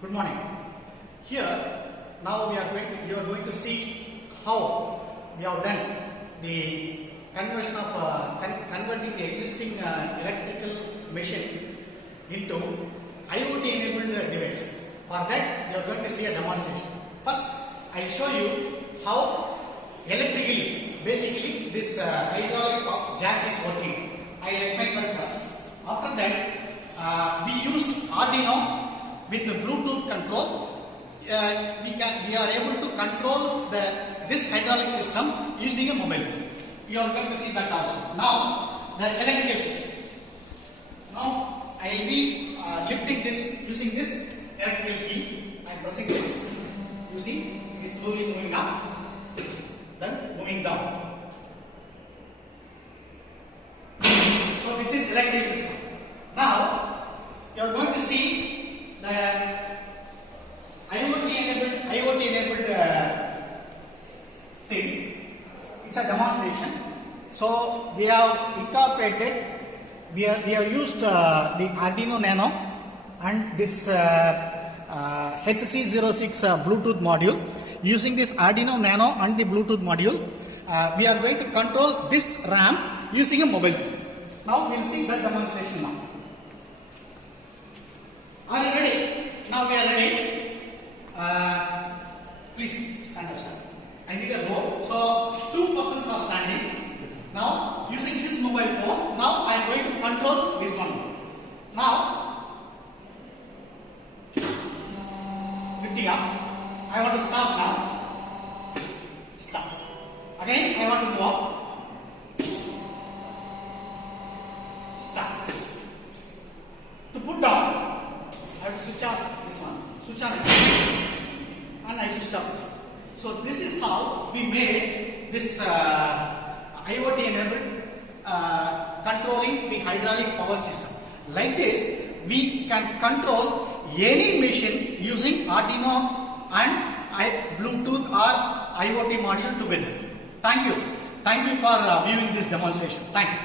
Good morning. Here, now you are going to see how we have done the conversion of converting the existing electrical machine into IoT enabled device. For that, you are going to see a demonstration. First, I will show you how electrically, basically, this hydraulic jack is working. I will explain that first. After that, we used Arduino with the Bluetooth control. We are able to control this hydraulic system using a mobile phone. You are going to see that also. Now, the electrical system. Now, I will be lifting this using this electrical key. I am pressing this. You see, it is slowly moving up, then moving down. So, this is electrical system. Now, you are going to see the IoT enabled thing. It's a demonstration. So we have incorporated. We have used the Arduino Nano and this HC06 Bluetooth module. Using this Arduino Nano and the Bluetooth module, we are going to control this RAM using a mobile phone. Now we will see the demonstration now. Are you ready? Now we are ready. Please stand up, sir. I need a rope. So, two persons are standing. Now, using this mobile phone, now I am going to control this one. Now, lifting up. I want to stop now. Stop. Again, I want to go up. Stop. To put down, I have to switch off this one. Switch on it. And I switched off. So this is how we made this IoT enabled controlling the hydraulic power system. Like this, we can control any machine using Arduino and Bluetooth or IoT module together. Thank you. Thank you for viewing this demonstration. Thank you.